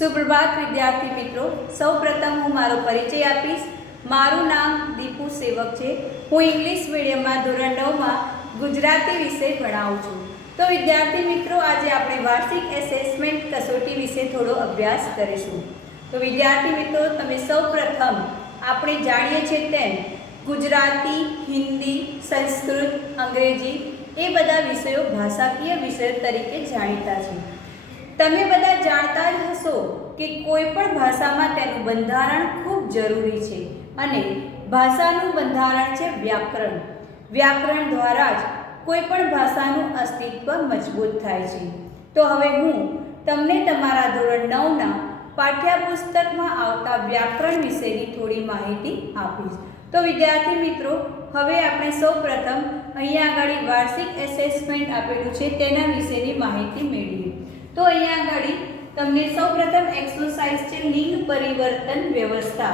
सुप्रभात विद्यार्थी मित्रों। सौ प्रथम हूँ मारो परिचय आपीश। मारू नाम दीपू सेवक है। हूँ इंग्लिश मीडियम में धोरण 9 में गुजराती विषय भणावुं छुं। तो विद्यार्थी मित्रों, आज आपणे वार्षिक एसेसमेंट कसोटी विषे थोड़ो अभ्यास करीशुं। तो विद्यार्थी मित्रों, तमे सौ प्रथम आपणे जाणीए छीए तेम गुजराती, हिंदी, संस्कृत, अंग्रेजी ए बधा विषयों भाषाकीय विषय तरीके जाणीता छे। तमे बधा जाणता ज हशो कि कोईपण भाषामां तेनुं बंधारण खूब जरूरी छे अने भाषानुं बंधारण छे व्याकरण। व्याकरण द्वारा ज कोईपण भाषानुं अस्तित्व मजबूत थाय छे। तो हवे हूँ तमने तमारा धोरण 9 ना पाठ्यपुस्तकमां आवता व्याकरण विशेनी थोड़ी माहिती आपीश। तो विद्यार्थी मित्रों, हवे आपणे सौ प्रथम अहींया आगळ वार्षिक एसेसमेंट आपेलुं छे तेना विशेनी माहिती मेळवीए। तो अहींया आगळ तमने सौ प्रथम एक्सरसाइज छे लिंग परिवर्तन व्यवस्था।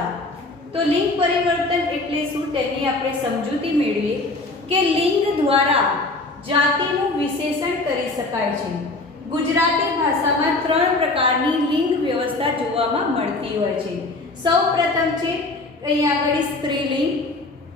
तो लिंग परिवर्तन एटले शुं तेनी आपणे समजूती मेळवीए के लिंग द्वारा जातिनुं विशेषण करी शकाय छे। गुजराती भाषामां 3 प्रकारनी लिंग व्यवस्था जोवामां मळती होय छे। सौ प्रथम छे अहींया आगळ स्त्रीलिंग,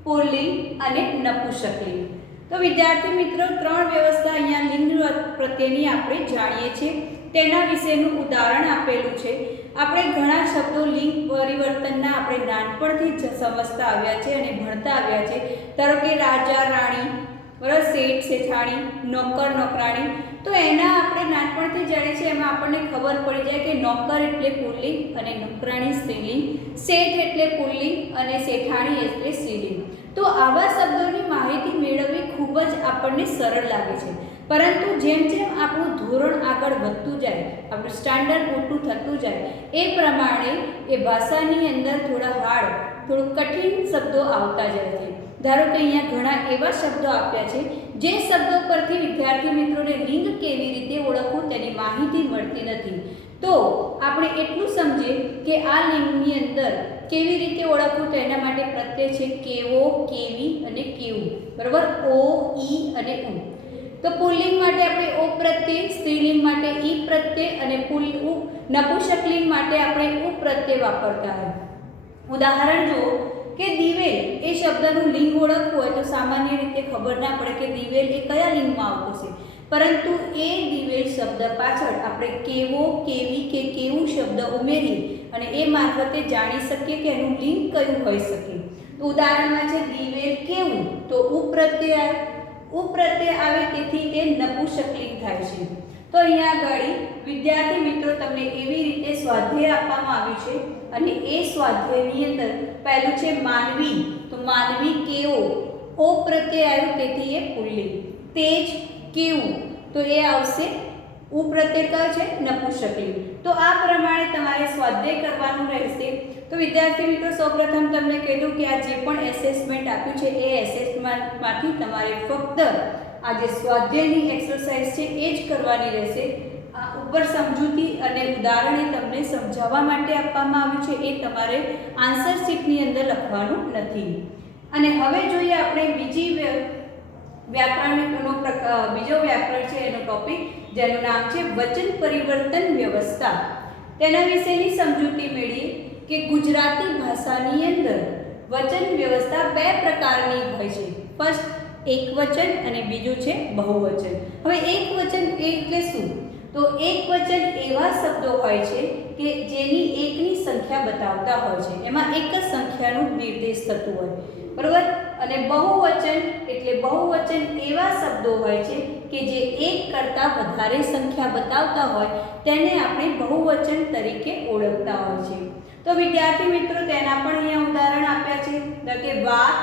पुल्लिंग अने नपुंसकलिंग। तो विद्यार्थी मित्रों, 3 व्यवस्था अहींया लिंग प्रत्येनी आपणे जाणीए छीए तेना विशेनुं उदाहरण आपेલું છે। આપણે ઘણા શબ્દો લિંગ પરિવર્તનના આપણે નાનપણથી જ સમજતા આવ્યા છે અને ભણતા આવ્યા છે। ધારો કે રાજા રાણી, બરાબર, શેઠ શેઠાણી, નોકર નોકરાણી। તો એના આપણે નાનપણથી જાણીએ છીએ, એમાં આપણને ખબર પડી જાય કે નોકર એટલે પુલ્લિંગ અને નોકરાણી સ્ત્રીલિંગ, શેઠ એટલે પુલ્લિંગ અને શેઠાણી એટલે સ્ત્રીલિંગ। તો આવા શબ્દોની માહિતી મેળવવી ખૂબ જ આપણને સરળ લાગે છે, પરંતુ જેમ જેમ આપણું ધોરણ આગળ વધતું જાય, આપણું સ્ટાન્ડર્ડ મોટું થતું જાય, એ પ્રમાણે એ ભાષાની અંદર થોડા હાર્ડ, થોડું કઠિન શબ્દો આવતા જાય છે। ધારો કે અહીંયા ઘણા એવા શબ્દો આપ્યા છે જે શબ્દો પરથી વિદ્યાર્થી મિત્રોને લિંગ કેવી રીતે ઓળખવું તેની માહિતી મળતી નથી। તો આપણે એટલું સમજીએ કે આ લિંગની અંદર કેવી રીતે ઓળખવું, તો એના માટે પ્રત્યય છે કેવો, કેવી અને કેવું, બરાબર, ઓ, ઈ અને ઉ। तो पुल्लिंग माटे आपणे ओ प्रत्यय, स्त्रीलिंग माटे ई प्रत्यय अने नपुंसकलिंग माटे आपणे उ प्रत्यय वापरता होय। उदाहरण जो के दिवेल ए शब्दनुं लिंग ओळखवुं होय तो सामान्य रीते खबर ना पड़े कि दिवेल ए कया लिंगमां आवतो छे, परंतु ए दिवेल शब्द पाछळ आपणे केवो, केवी के केवुं शब्द उमेरी अने ए मार्फते जाणी शकीए कि एनुं लिंग कयुं होई शके। तो उदाहरणमां छे दिवेल केवुं, तो उ प्रत्यय उ प्रत्यय आवे तेथी ते नपुंसकलिंग थाय छे। तो अहींया आगळ विद्यार्थी मित्रों तमने एवी रीते स्वाध्याय आपवामां आव्युं छे अने ए स्वाध्यायनी अंदर पहेलुं छे मानवी। तो मानवी केवो, ओ प्रत्यय आव्यो तेथी ए पुल्लिंग। तेज केवुं, तो ए आवशे उ प्रत्यय कयो छे, नपुंसकलिंग। तो आ प्रमाणे तमारे स्वाध्याय करवानुं रहेशे। तो विद्यार्थी मित्रों, सौप्रथम तमने कीधुं कि आ जे पण एसेसमेंट आप्युं छे ए एसेसमेंटमांथी तमारे फक्त आ जे स्वाध्यायनी एक्सरसाइज छे ए ज करवानी रहेशे। आ उपर समजूती अने उदाहरणे तमने समजाववा माटे आपवामां आव्युं छे, ए तमारे आंसर शीटनी अंदर लखवानुं नथी। अने हवे जोईए आपणे बीजी व्याकरणनो बीजो व्याकरण छे एनो टॉपिक, जेनुं नाम छे वचन परिवर्तन व्यवस्था। तेना विशेनी समजूती मेळवीए कि गुजराती भाषानी अंदर वचन व्यवस्था 2 प्रकारनी होय छे। फर्स्ट एकवचन अने बीजुं छे बहुवचन। हवे एकवचन एटले शुं? तो एकवचन एवा शब्दो होय छे कि जेनी एकनी संख्या बतावता होय छे, एमां एक ज संख्यानुं निर्देश थतुं होय, बराबर। अने बहुवचन एटले बहुवचन एवा शब्दो होय छे कि जे एक करता वधारे संख्या बतावता होय तेने आपणे बहुवचन तरीके ओळखता होय छे। तो विद्यार्थी मित्रों, तेना पण अहींया उदाहरण आप्या छे। કે વાત,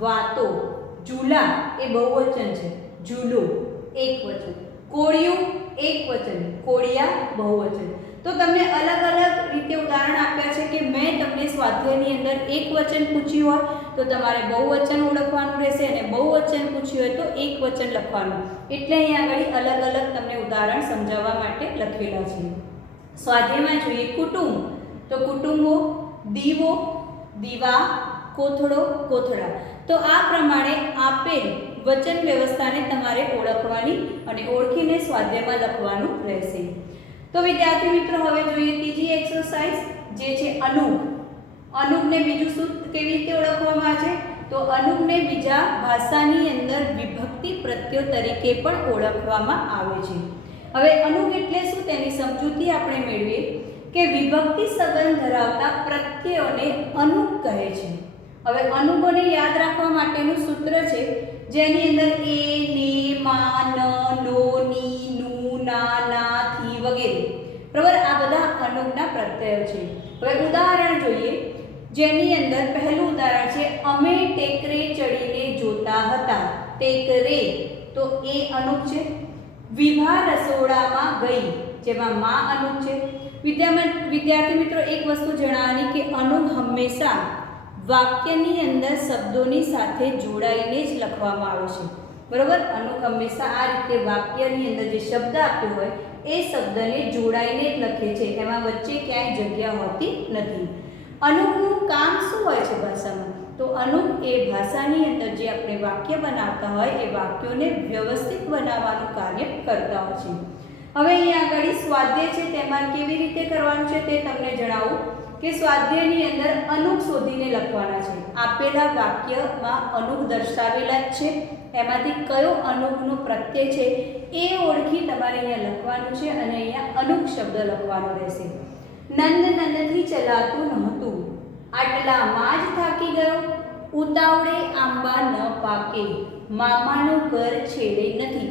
વાતો, झूला ए बहुवचन छे, झूलो एकवचन, कोळिયું एकवचन, कोळिया बहुवचन। तो तमने अलग अलग रीते उदाहरण आप्या छे कि मैं तमने स्वाध्यायनी अंदर एकवचन पूछ्युं होय तो तमारे बहुवचन ओळखवानुं रहेशे अने बहुवचन पूछ्युं होय तो एकवचन लखवानुं। એટલે અહીં આગળ अलग अलग तमने उदाहरण समजाववा માટે લખેલા છે। સ્વાધ્યાયમાં જોઈએ કુટુંબ। तो कुटुंबो, दीवो, दीवा, कोथळो, कोथळा। तो आ प्रमाणे आपेल वचन व्यवस्थाने तमारे ओळखवानी अने ओळखीने स्वाध्यायमां लखवानुं रहेशे। तो विद्यार्थी मित्रों, हवे जोईए तीजी एक्सरसाइज। અનુગ. અનુગને બીજું શું કેવી રીતે ઓળખવામાં આવે છે? તો અનુગને બીજા ભાષાની અંદર વિભક્તિ પ્રત્યયો તરીકે પણ ઓળખવામાં આવે છે. હવે અનુગ એટલે શું તેની સમજૂતી આપણે મેળવીએ કે વિભક્તિ સંબંધ ધરાવતા પ્રત્યયોને અનુગ કહે છે. હવે અનુગોને યાદ રાખવા માટેનું સૂત્ર છે જેની અંદર એ, ને, મા, ન, નો, ની, નું, ના, ના, થી વગેરે. બરાબર, આ બધા અનુગના પ્રત્યયો છે. હવે ઉદાહરણ જોઈએ જેની અંદર પહેલું ઉદાહરણ છે અમે ટેકરે ચડીને જોતા હતા. ટેકરે તો એ અનુગ છે. વિભા રસોડામાં ગઈ જેમાં મા અનુગ છે. વિદ્યાર્થી મિત્રો એક વસ્તુ જણાવવાની કે અનુગ હંમેશા વાક્યની અંદર શબ્દોની સાથે જોડાઈને જ લખવામાં આવે છે. બરાબર, અનુગ હંમેશા આ રીતે વાક્યની અંદર જે શબ્દ આપ્યો હોય એ શબ્દને જોડાઈને જ લખે છે, એમાં વચ્ચે ક્યાંય જગ્યા હોતી નથી. અનુગનું કામ શું હોય છે ભાષામાં? તો અનુગ એ ભાષાની અંદર જે આપણે વાક્ય બનાવતા હોય એ વાક્યોને વ્યવસ્થિત બનાવવાનું કાર્ય કરતા હોય છે. હવે અહીંયા આગળ સ્વાધ્યાય છે તેમાં કેવી રીતે કરવાનું છે તે તમને જણાવું કે સ્વાધ્યાયની અંદર અનુગ શોધીને લખવાના છે. આપેલા વાક્યમાં અનુગ દર્શાવેલા જ છે, એમાંથી કયો અનુગનો પ્રત્યય છે એ ઓળખી તમારે અહીંયા લખવાનું છે અને અહીંયા અનુગ શબ્દ લખવાનો રહેશે. નંદ નંદથી ચલાતું નહોતું, આટલામાં જ થાકી ગયો, ઉતાવળે આંબા ન પાકે, મામાનું ઘર છેડે નથી,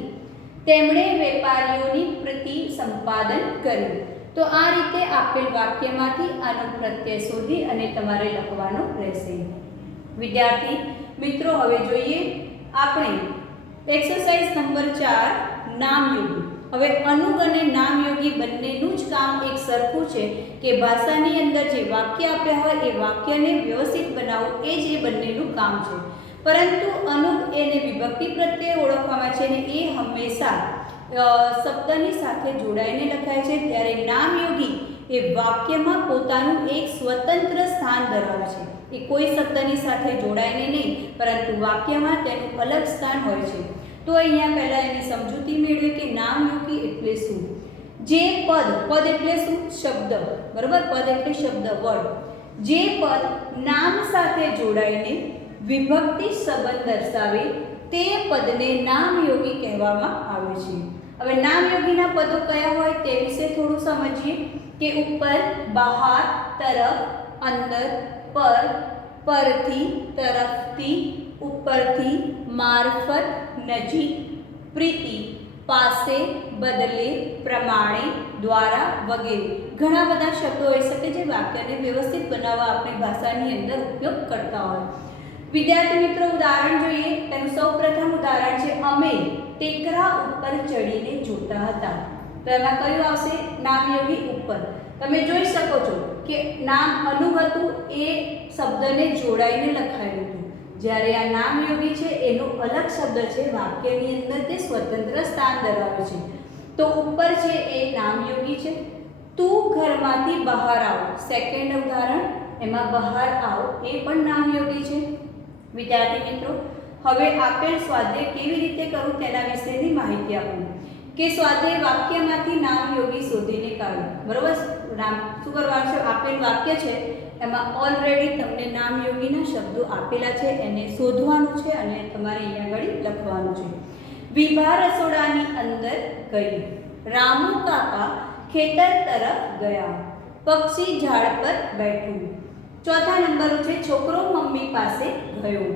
તેમણે વેપારીઓની પ્રતિ સંપાદન કર્યું. તો આ રીતે આપેલ વાક્યમાંથી આનો પ્રત્યય શોધી અને તમારે લખવાનું રહેશે. વિદ્યાર્થી મિત્રો હવે જોઈએ આપણે એક્સરસાઇઝ નંબર 4 નામયોગી. હવે અનુગ અને નામયોગી બંનેનું જ કામ એક સરખું છે કે ભાષાની અંદર જે વાક્ય આપ્યા હોય એ વાક્યને વ્યવસ્થિત બનાવવું એ જ એ બંનેનું કામ છે. પરંતુ અનુગ એને વિભક્તિ પ્રત્યે ઓળખવામાં છે અને એ હંમેશા શબ્દની સાથે જોડાઈને લખાય છે, ત્યારે નામયોગી એ વાક્યમાં પોતાનું એક સ્વતંત્ર સ્થાન ધરાવે છે. એ કોઈ શબ્દની સાથે જોડાઈને નહીં પરંતુ વાક્યમાં તેનું અલગ સ્થાન હોય છે. તો અહીંયા પહેલાં એની સમજૂતી મેળવી કે નામયોગી એટલે શું? જે પદ, પદ એટલે શું? શબ્દ. બરાબર, પદ એટલે શબ્દ, વર્ડ. જે પદ નામ સાથે જોડાઈને વિભક્તિ સંબંધ દર્શાવે તે પદને નામયોગી કહેવામાં આવે છે. હવે નામયોગીના પદો કયા હોય તે વિશે થોડું સમજીએ કે ઉપર, બહાર, તરફ, અંદર, પર, પરથી, તરફથી, ઉપરથી, મારફત, નજીક, પ્રીતિ, પાસે, બદલે, પ્રમાણે, દ્વારા વગેરે. ઘણા બધા શબ્દો હોઈ શકે જે વાક્યને વ્યવસ્થિત બનાવવા આપણી ભાષાની અંદર ઉપયોગ કરતા હોય. વિદ્યાર્થી મિત્રો ઉદાહરણ જોઈએ. તેનું સૌપ્રથમ ઉદાહરણ છે અમે ટેકરા ઉપર ચડીને જોતા હતા. તો એમાં કયું આવશે? નામયોગી ઉપર. તમે જોઈ શકો છો કે નામ અનુગ હતું એ શબ્દને જોડાઈને લખાયેલું હતું, જ્યારે આ નામયોગી છે એનો અલગ શબ્દ છે, વાક્યની અંદર તે સ્વતંત્ર સ્થાન ધરાવે છે. તો ઉપર છે એ નામયોગી છે. તું ઘરમાંથી બહાર આવ, સેકન્ડ ઉદાહરણ, એમાં બહાર આવ એ પણ નામયોગી છે. વિદ્યાર્થી મિત્રો હવે આપેલ સ્વાધ્યાય કેવી રીતે કરવું તેના વિશેની માહિતી આપું કે સ્વાધ્યાય વાક્યમાંથી નામયોગી શોધીને કાઢો. બરોબર, નામ શું કરવાનું છે? આપેલ વાક્ય છે એમાં ઓલરેડી તમને નામયોગીના શબ્દો આપેલા છે, એને શોધવાનું છે અને તમારે અહીંયા આગળ લખવાનું છે. વિભા રસોડાની અંદર ગઈ, રામુ કાકા ખેતર તરફ ગયા, પક્ષી ઝાડ પર બેઠું. ચોથા નંબર છે છોકરો મમ્મી પાસે ગયો,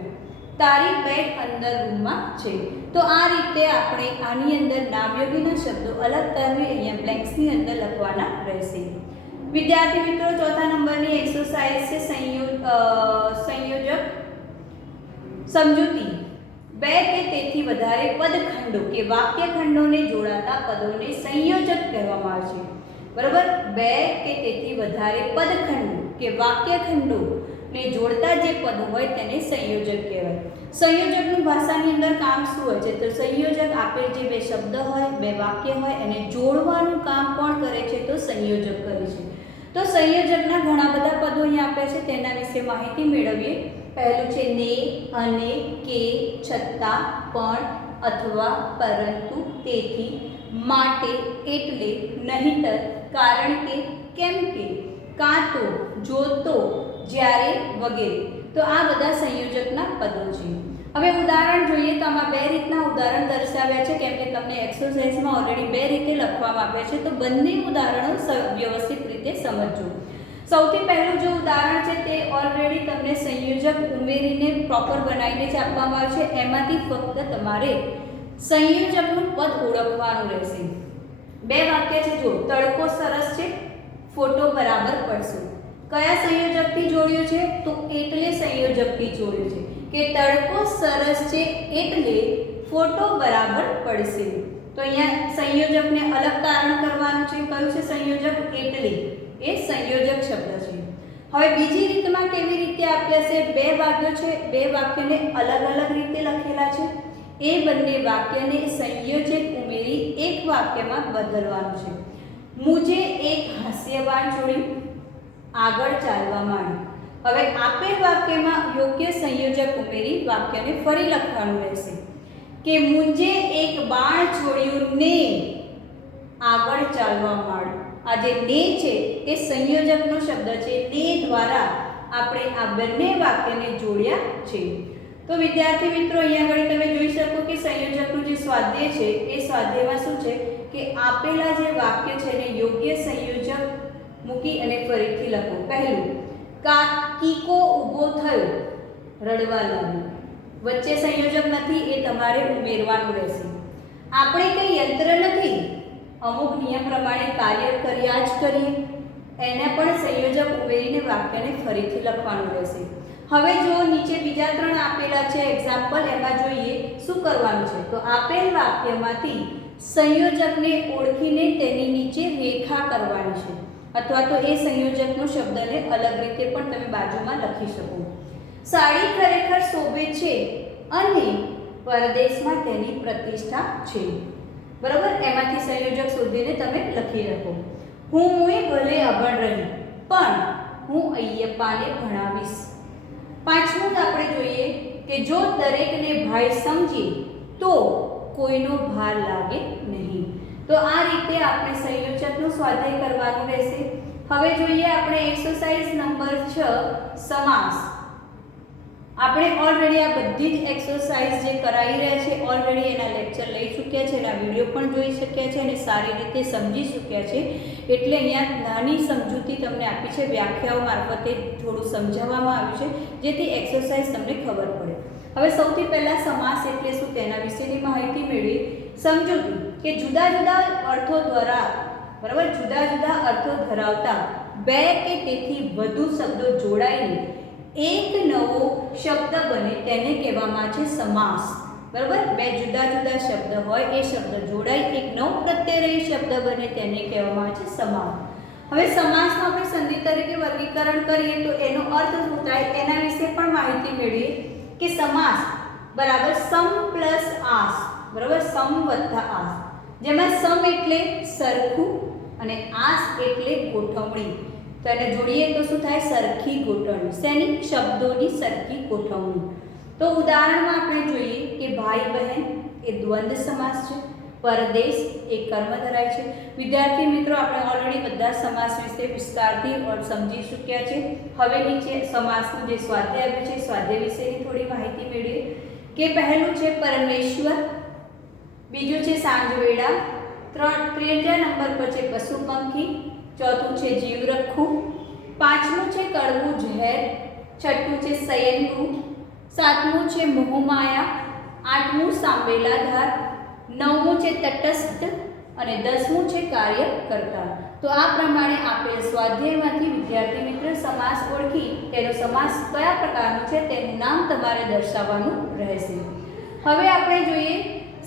તારી બેગ અંદર રૂમમાં છે. તો આ રીતે આપણે આની અંદર નામયોગીના શબ્દો અલગ તારવી અહીંયા બ્લેન્ક્સની અંદર લખવાના રહેશે. વિદ્યાર્થી મિત્રો ચોથા નંબરની એક્સરસાઇઝ છે સંયોજક સમજૂતી. બે કે તેથી વધારે પદખંડો કે વાક્યખંડોને જોડાતા પદોને સંયોજક કહેવામાં આવે છે. બરાબર, બે કે તેથી વધારે પદખંડો કે વાક્યખંડોને જોડતા જે પદો હોય તેને સંયોજક કહેવાય. સંયોજકનું ભાષાની અંદર કામ શું હોય છે? તો સંયોજક આપેલ જે બે શબ્દ હોય, બે વાક્ય હોય એને જોડવાનું કામ કોણ કરે છે? તો સંયોજક કરે છે. તો સંયોજકના ઘણા બધા પદો અહીંયા આપ્યા છે, તેના વિશે માહિતી મેળવીએ. પહેલું છે ને, અને, કે, છતાં, પણ, અથવા, પરંતુ, તેથી, માટે, એટલે, નહીંતર, કારણ કે, કેમ કે, કાં તો, જો તો, જ્યારે વગેરે. તો આ બધા સંયોજકના પદો છે. હવે ઉદાહરણ જોઈએ તો આમાં બે રીતના ઉદાહરણ દર્શાવ્યા છે, કેમ કે તમને એક્સરસાઇઝમાં ઓલરેડી બે રીતે લખવામાં આવ્યા છે, તો બંને ઉદાહરણો વ્યવસ્થિત રીતે સમજજો. સૌથી પહેલું જે ઉદાહરણ છે તે ઓલરેડી તમને સંયોજક ઉમેરીને પ્રોપર બનાવીને જ આપવામાં આવે છે. એમાંથી ફક્ત તમારે સંયોજકનું પદ ઓળખવાનું રહેશે. બે વાક્ય છે, જો તડકો સરસ છે, ફોટો બરાબર પડશે. કયા સંયોજકથી જોડ્યું છે? તો એટલે સંયોજકથી જોડ્યું છે કે તડકો સરસ છે એટલે ફોટો બરાબર પડશે. તો અહીંયા સંયોજકને અલગ તારણ કરવાનું છે. કયું છે સંયોજક? એટલે. એ સંયોજક શબ્દ છે. હવે બીજી રીતમાં કેવી રીતે આપ્યા છે? બે વાક્યો છે, બે વાક્યને અલગ અલગ રીતે લખેલા છે. એ બંને વાક્યને સંયોજક ઉમેરી એક વાક્યમાં બદલવાનું છે. મુજે એક હાસ્યવાન છોડ્યું, આગળ ચાલવા માંડ્યું. હવે આપેલ વાક્યમાં યોગ્ય સંયોજક ઉમેરી વાક્યને ફરી લખવાનું રહેશે કે મુજે એક બાણ છોડ્યું ને આગળ ચાલવા માંડ્યું. આ જે ને છે એ સંયોજકનો શબ્દ છે. ને દ્વારા આપણે આ બંને વાક્યને જોડ્યા છે. તો વિદ્યાર્થી મિત્રો, અહીંયા આગળ તમે જોઈ શકો કે સંયોજકનું જે સ્વાધ્યાય છે એ સ્વાધ્યાયમાં શું છે કે આપેલા જે વાક્ય છે એને યોગ્ય સંયોજક મૂકી અને ફરીથી લખો. પહેલું, કીકો ઊભો થયો, રડવા લાગ્યો. વચ્ચે સંયોજક નથી, એ તમારે ઉમેરવાનું રહેશે. આપણે કંઈ યંત્ર નથી, અમુક નિયમ પ્રમાણે કાર્ય કર્યા જ કરીએ. એને પણ સંયોજક ઉમેરીને વાક્યને ફરીથી લખવાનું રહેશે. હવે જો નીચે બીજા ત્રણ આપેલા છે એક્ઝામ્પલ, એમાં જોઈએ શું કરવાનું છે. તો આપેલ વાક્યમાંથી સંયોજકને ઓળખીને તેની નીચે રેખા કરવાની છે, અથવા તો એ સંયોજકનો શબ્દને અલગ રીતે પણ તમે બાજુમાં લખી શકો. સાડી ખરેખર શોભે છે અને પરદેશમાં તેની પ્રતિષ્ઠા છે. બરાબર, એમાંથી સંયોજક શોધીને તમે લખી રાખો. હું ભલે અભણ રહી પણ હું અય્યપ્પાને ભણાવીશ. પાંચમું આપણે જોઈએ કે જો દરેકને ભાઈ સમજીએ તો કોઈનો ભાર લાગે નહીં. તો આ રીતે આપણે સંયોજકનો સ્વાધ્યાય કરવાનું રહેશે. હવે જોઈએ આપણે એક્સરસાઇઝ નંબર 6 સમાસ. આપણે ઓલરેડી આ બધી જ એક્સરસાઇઝ જે કરાવી રહ્યા છે ઓલરેડી એના લેક્ચર લઈ ચૂક્યા છે, એના વિડીયો પણ જોઈ શક્યા છે અને સારી રીતે સમજી ચૂક્યા છે. એટલે અહીંયા નાની સમજૂતી તમને આપી છે, વ્યાખ્યાઓ મારફતે થોડું સમજાવવામાં આવ્યું છે જેથી એક્સરસાઇઝ તમને ખબર પડે. હવે સૌથી પહેલાં સમાસ એટલે શું તેના વિશેની માહિતી મેળવી. સમજૂતી કે જુદા જુદા અર્થો દ્વારા, બરાબર, જુદા જુદા અર્થો ધરાવતા બે કે તેથી વધુ શબ્દો જોડાઈને એક નવો શબ્દ બને તેને કહેવામાં છે સમાસ. બરાબર, બે જુદા જુદા શબ્દ હોય, એ શબ્દ જોડાઈ એક નવો પ્રત્યયરહી શબ્દ બને તેને કહેવામાં છે સમાસ. હવે સમાસનું આપણે સંધિ તરીકે વર્ગીકરણ કરીએ તો એનો અર્થ શું થાય એના વિશે પણ માહિતી મેળવીએ કે સમાસ બરાબર સમ પ્લસ આસ. બરાબર, સમ વત્તા આસ, જેમાં સમ એટલે સરખું અને આસ એટલે ગોઠવણી. તો એને જોડીએ તો શું થાય? સરખી ગોઠવણી. શેની? શબ્દોની સરખી ગોઠવણી. તો ઉદાહરણમાં આપણે જોઈએ કે ભાઈ બહેન એ દ્વંદ્વ સમાસ છે, પરદેશ એ કર્મ ધરાય છે. વિદ્યાર્થી મિત્રો, આપણે ઓલરેડી બધા સમાસ વિશે વિસ્તારથી સમજી ચૂક્યા છે. હવે નીચે સમાસનું જે સ્વાધ્યાય આવ્યું છે સ્વાધ્યાય વિશેની થોડી માહિતી મેળવીએ કે પહેલું છે પરમેશ્વર, બીજું છે સાંજવેળા, ત્રીજા નંબર પર છે પશુ પંખી, ચોથું છે જીવ રખું, પાંચમું છે કડવું ઝેર, છઠ્ઠું છે શયનગૃહ, સાતમું છે મોહમાયા, આઠમું સાંબેલાધાર, નવમું છે તટસ્થ અને 10મું છે કાર્યકર્તા. તો આ પ્રમાણે આપેલ સ્વાધ્યાયમાંથી વિદ્યાર્થી મિત્ર સમાસ ઓળખી તેનો સમાસ કયા પ્રકારનો છે તેનું નામ તમારે દર્શાવવાનું રહેશે. હવે આપણે જોઈએ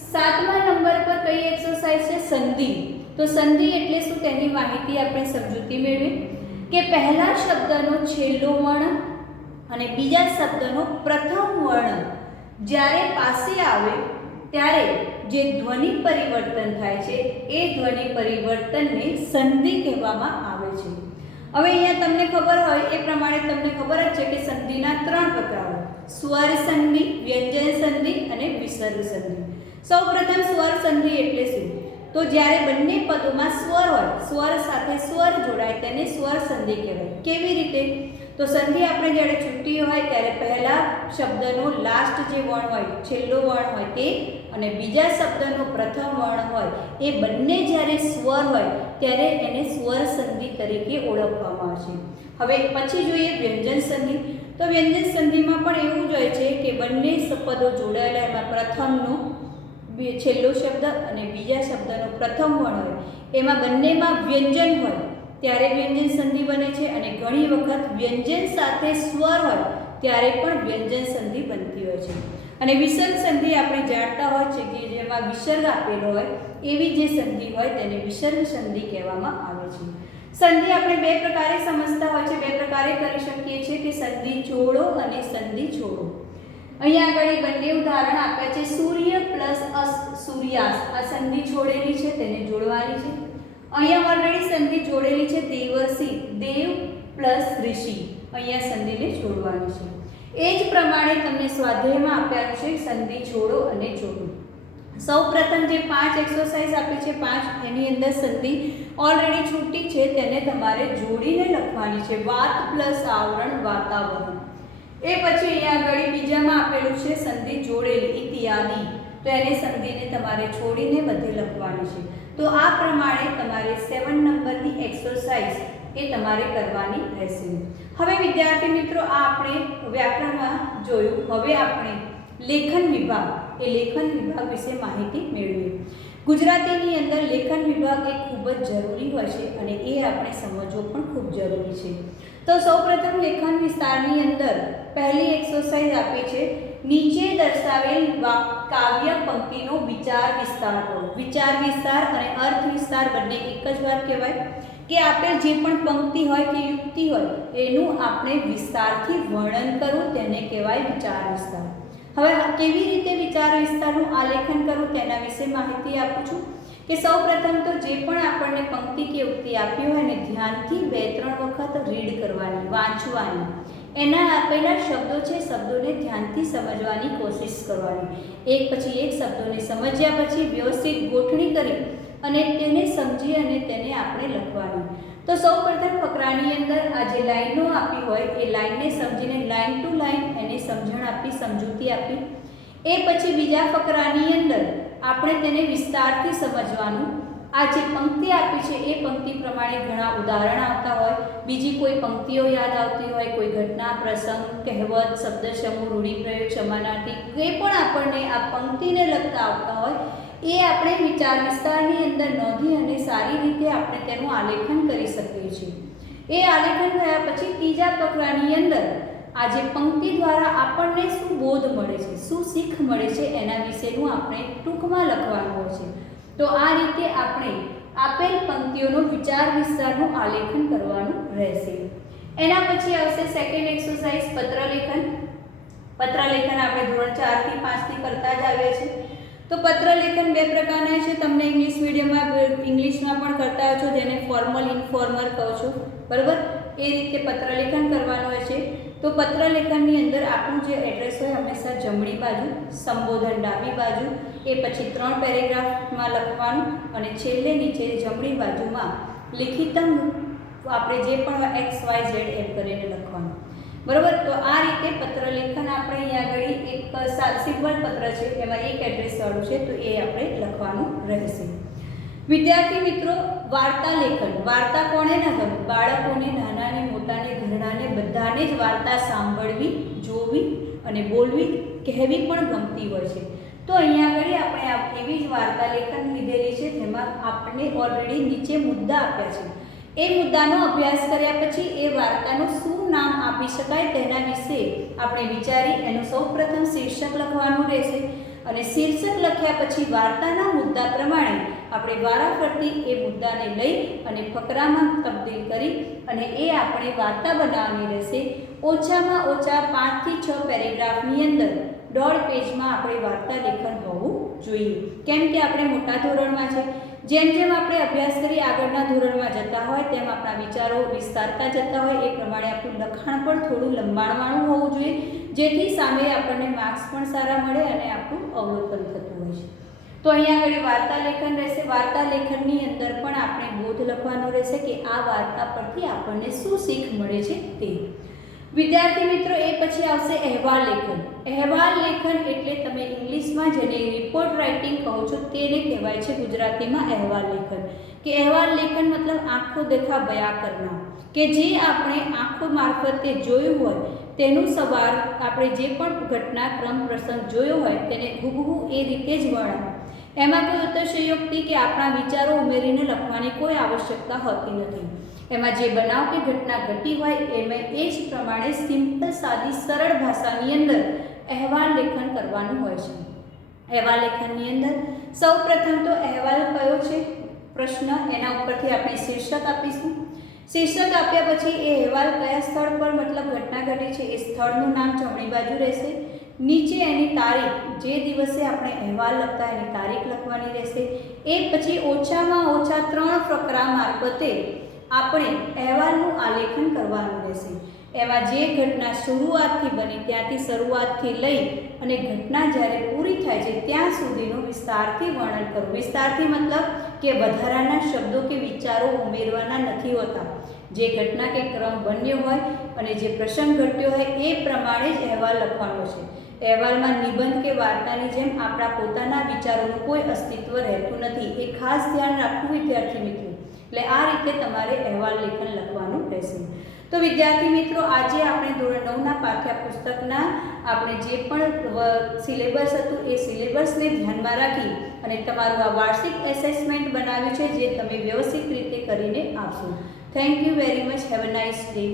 7મા નંબર પર કઈ એક્સરસાઇઝ છે? સંધિ. તો સંધિ એટલે શું તેની માહિતી આપણે સમજૂતી મેળવીએ કે પહેલા શબ્દનો છેલ્લો વર્ણ અને બીજા શબ્દનો પ્રથમ વર્ણ જ્યારે પાસે આવે ત્યારે જે ધ્વનિ પરિવર્તન થાય છે એ ધ્વનિ પરિવર્તનને સંધિ કહેવામાં આવે છે. હવે અહીંયા તમને ખબર હોય એ પ્રમાણે તમને ખબર જ છે કે સંધિના 3 પ્રકારો: સ્વર સંધિ, વ્યંજન સંધિ અને વિસર્ગ સંધિ. સૌપ્રથમ સ્વર સંધિ એટલે શું? તો જ્યારે બંને પદોમાં સ્વર હોય, સ્વર સાથે સ્વર જોડાય તેને સ્વર સંધિ કહેવાય. કેવી રીતે? તો સંધિ આપણે જ્યારે છૂટી હોય ત્યારે પહેલા શબ્દનો લાસ્ટ જે વર્ણ હોય, છેલ્લો વર્ણ હોય તે, અને બીજા શબ્દનો પ્રથમ વર્ણ હોય એ બંને જ્યારે સ્વર હોય ત્યારે એને સ્વર સંધિ તરીકે ઓળખવામાં આવે છે. હવે પછી જોઈએ વ્યંજન સંધિ. તો વ્યંજન સંધિમાં પણ એવું જ હોય છે કે બંને પદો જોડાયેલા એમાં પ્રથમનો છેલ્લો શબ્દ અને બીજા શબ્દનો પ્રથમ વર્ણ હોય એમાં બંનેમાં વ્યંજન હોય ત્યારે વ્યંજન સંધિ બને છે, અને ઘણી વખત વ્યંજન સાથે સ્વર હોય ત્યારે પણ વ્યંજન સંધિ બનતી હોય છે. અને વિસર્ગ સંધિ આપણે જાણતા હોય છે કે જેમાં વિસર્ગ આપેલો હોય એવી જે સંધિ હોય તેને વિસર્ગ સંધિ કહેવામાં આવે છે. સંધિ આપણે બે પ્રકારે સમજતા હોય છે, બે પ્રકારે કરી શકીએ છીએ કે સંધિ જોડો અને સંધિ છોડો. અહીંયા આગળ બંને ઉદાહરણ આપ્યા છે. સૂર્ય પ્લસ સૂર્યાસ્ત, આ સંધિ છોડેલી છે તેને જોડવાની છે. અહીંયા ઓલરેડી સંધિ જોડેલી છે દેવર્ષિ, દેવ પ્લસ ઋષિ, અહીંયા સંધિને જોડવાની છે. એ જ પ્રમાણે તમને સ્વાધ્યાયમાં આપ્યા છે સંધિ છોડો અને જોડો. સૌ પ્રથમ જે 5 એક્સરસાઇઝ આપી છે 5, એની અંદર સંધિ ઓલરેડી છૂટી છે તેને તમારે જોડીને લખવાની છે. વાત પ્લસ આવરણ વાતાવરણ. એ પછી અહીંયા આગળ બીજામાં આપેલું છે સંધિ જોડેલી ઇત્યાદિ, તો એને સંધિને તમારે છોડીને બધે લખવાની છે. તો આ પ્રમાણે તમારે 7 નંબરની એક્સરસાઇઝ એ તમારે કરવાની રહેશે. હવે વિદ્યાર્થી મિત્રો આ આપણે વ્યાકરણમાં જોયું. હવે આપણે લેખન વિભાગ, એ લેખન વિભાગ વિશે માહિતી મેળવીએ. ગુજરાતીની અંદર લેખન વિભાગ એ ખૂબ જ જરૂરી હોય છે અને એ આપણે સમજવો પણ ખૂબ જરૂરી છે. તો સૌપ્રથમ લેખન વિસ્તારની અંદર પહેલી એક્સરસાઇઝ આપી છે. નીચે દર્શાવેલ કાવ્ય પંક્તિનો વિચાર વિસ્તાર કરો. વિચાર વિસ્તાર અને અર્થ વિસ્તાર બંને એક જ વાત કહેવાય કે આપેલ જે પણ પંક્તિ હોય કે યુક્તિ હોય એનું આપણે વિસ્તારથી વર્ણન કરવું તેને કહેવાય વિચાર વિસ્તાર. હવે કેવી રીતે વિચાર વિસ્તારનું આલેખન કરવું તેના વિશે માહિતી આપું છું કે સૌપ્રથમ તો જે પણ આપણને પંક્તિ કે યુક્તિ આપી હોય એને ધ્યાનથી 2-3 વખત રીડ કરવાની, વાંચવાની. એના આપેલા શબ્દો છે, શબ્દોને ધ્યાનથી સમજવાની કોશિશ કરવાની. એક પછી એક શબ્દોને સમજ્યા પછી વ્યવસ્થિત ગોઠવણી કરી અને તેને સમજી અને તેને આપણે લખવાની. તો સૌપ્રથમ ફકરાની અંદર આ જે લાઈનો આપી હોય એ લાઈનને સમજીને લાઈન ટુ લાઈન એને સમજણ આપી, સમજૂતી આપી. એ પછી બીજા ફકરાની અંદર આપણે તેને વિસ્તારથી સમજવાનું. આ જે પંક્તિ આપી છે એ પંક્તિ પ્રમાણે ઘણા ઉદાહરણ આવતા હોય, બીજી કોઈ પંક્તિઓ યાદ આવતી હોય, કોઈ ઘટના, પ્રસંગ, કહેવત, શબ્દ સમૂહ, રૂઢિપ્રયોગ, સમાનાર્થી જે પણ આપણને આ પંક્તિને લગતા આવતા હોય એ આપણે વિચાર વિસ્તારની અંદર નોંધી અને સારી રીતે આપણે તેનું આલેખન કરી શકીએ છીએ. એ આલેખન થયા પછી ત્રીજા ફકરાની અંદર આ જે પંક્તિ દ્વારા આપણને શું બોધ મળે છે, શું શીખ મળે છે એના વિશેનું આપણે ટૂંકમાં લખવાનું હોય છે. તો આ રીતે આપણે આપેલ પંક્તિઓનો વિચાર વિસ્તારનું આલેખન કરવાનું રહેશે. એના પછી આવશે સેકન્ડ એક્સરસાઇઝ પત્રલેખન. પત્રલેખન આપણે ધોરણ 4 થી 5 થી કરતા જ આવ્યા છે. તો પત્રલેખન બે પ્રકારના છે. તમને ઇંગ્લિશ મીડિયમમાં ઇંગ્લિશમાં પણ કરતા હોય છો જેને ફોર્મલ ઇનફોર્મલ કહો છો, બરાબર? એ રીતે પત્રલેખન કરવાનું હોય છે. તો પત્રલેખનની અંદર આપણું જે એડ્રેસ હોય હંમેશા જમણી બાજુ, સંબોધન ડાબી બાજુ, એ પછી 3 પેરેગ્રાફમાં લખવાનું અને છેલ્લે નીચે જમણી બાજુમાં લિખિતમ આપણે જે પણ XYZ એમ કરીને લખવાનું, બરાબર? તો આ રીતે પત્રલેખન આપણે અહીંયા આગળ એક સિમ્પલ પત્ર છે એમાં એક એડ્રેસ વાળું છે તો એ આપણે લખવાનું રહેશે. વિદ્યાર્થી મિત્રો વાર્તા લેખન. વાર્તા કોને ના ગમે? બાળકોને, નાનાને, મોટાને, ઘરડાને બધાને જ વાર્તા સાંભળવી, જોવી અને બોલવી, કહેવી પણ ગમતી હોય છે. તો અહીંયા આગળ આપણે એવી જ વાર્તા લેખન લીધેલી છે જેમાં આપણને ઓલરેડી નીચે મુદ્દા આપ્યા છે. એ મુદ્દાનો અભ્યાસ કર્યા પછી એ વાર્તાનું શું નામ આપી શકાય તેના વિશે આપણે વિચારી એનું સૌપ્રથમ શીર્ષક લખવાનું રહેશે અને શીર્ષક લખ્યા પછી વાર્તાના મુદ્દા પ્રમાણે આપણે વારાફરતી એ મુદ્દાને લઈ અને ફકરામાં તબદીલ કરી અને એ આપણે વાર્તા બનાવવાની રહેશે. ઓછામાં ઓછા 5 થી 6 પેરેગ્રાફની અંદર 1.5 પેજમાં આપણે વાર્તા લેખન હોવું જોઈએ. કેમ કે આપણે મોટા ધોરણમાં છે, જેમ જેમ આપણે અભ્યાસ કરી આગળના ધોરણમાં જતા હોય તેમ આપણા વિચારો વિસ્તારતા જતા હોય એ પ્રમાણે આપણું લખાણ પણ થોડું લંબાણવાળું હોવું જોઈએ જેથી સામે આપણને માર્ક્સ પણ સારા મળે અને આપણું અવલોકન થતું હોય છે. તો અહીંયા આગળ વાર્તા લેખન રહેશે. વાર્તા લેખનની અંદર પણ આપણે બોધ લખવાનો રહેશે કે આ વાર્તા પરથી આપણને શું શીખ મળે છે તે. વિદ્યાર્થી મિત્રો, એ પછી આવશે અહેવાલ લેખન. અહેવાલ લેખન એટલે તમે ઇંગ્લિશમાં જેને રિપોર્ટ રાઇટિંગ કહો છો તેને કહેવાય છે ગુજરાતીમાં અહેવાલ લેખન. કે અહેવાલ લેખન મતલબ આંખો દેખા બયા કરના, કે જે આપણે આંખો મારફતે જોયું હોય તેનું સવાર આપણે જે પણ ઘટનાક્રમ પ્રસંગ જોયો હોય તેને હૂબહૂ એ રીતે જ વર્ણવો. એમાં કોઈ અતિશયોક્તિ કે આપણા વિચારો ઉમેરીને લખવાની કોઈ આવશ્યકતા હોતી નથી. એમાં જે બનાવ કે ઘટના ઘટી હોય એમાં એ જ પ્રમાણે સિમ્પલ સાદી સરળ ભાષાની અંદર અહેવાલ લેખન કરવાનું હોય છે. અહેવાલ લેખનની અંદર સૌપ્રથમ તો અહેવાલ કયો છે પ્રશ્ન, એના ઉપરથી આપણે શીર્ષક આપીશું. શીર્ષક આપ્યા પછી એ અહેવાલ કયા સ્થળ પર મતલબ ઘટના ઘટી છે એ સ્થળનું નામ જમણી બાજુ રહેશે. નીચે એની તારીખ, જે દિવસે આપણે અહેવાલ લખતા એની તારીખ લખવાની રહેશે. એ પછી ઓછામાં ઓછા 3 ફકરા મારફતે આપણે અહેવાલનું આલેખન કરવાનું રહેશે. એમાં જે ઘટના શરૂઆતથી બની ત્યાંથી શરૂઆતથી લઈ અને ઘટના જ્યારે પૂરી થાય છે ત્યાં સુધીનું વિસ્તારથી વર્ણન કરવું. વિસ્તારથી મતલબ કે વધારાના શબ્દો કે વિચારો ઉમેરવાના નથી હોતા. જે ઘટના કે ક્રમ બન્યો હોય અને જે પ્રસંગ ઘટ્યો હોય એ પ્રમાણે જ અહેવાલ લખવાનો છે. અહેવાલમાં નિબંધ કે વાર્તાની જેમ આપણા પોતાના વિચારોનું કોઈ અસ્તિત્વ રહેતું નથી. એ ખાસ ધ્યાન રાખવું વિદ્યાર્થી મિત્રો. એટલે આ રીતે તમારે અહેવાલ લેખન લખવાનું રહેશે. તો વિદ્યાર્થી મિત્રો, આજે આપણે ધોરણ 9ના પાઠ્યપુસ્તકના આપણે જે પણ સિલેબસ હતું એ સિલેબસને ધ્યાનમાં રાખી અને તમારું આ વાર્ષિક એસેસમેન્ટ બનાવ્યું છે જે તમે વ્યવસ્થિત રીતે કરીને આપશો. Thank you very much. Have a nice day.